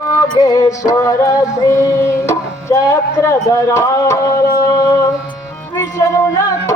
योगेश्वर श्री चक्रधरा विष्णुनाथ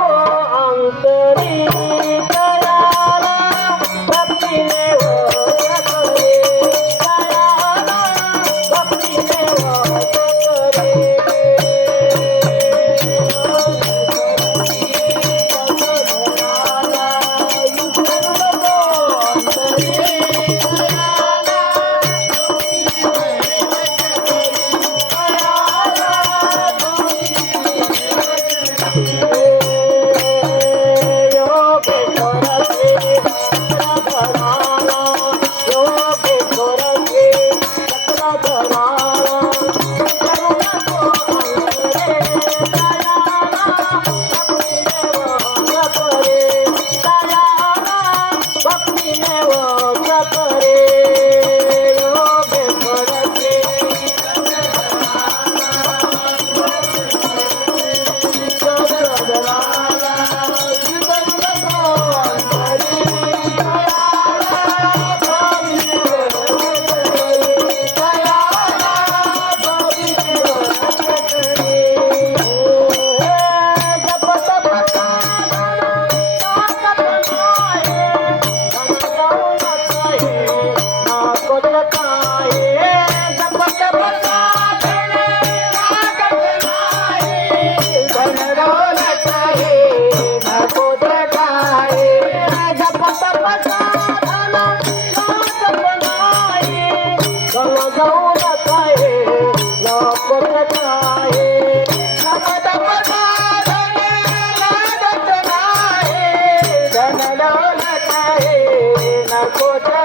কোথা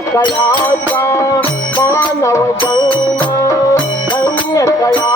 कला मानव जन्म धन्य कला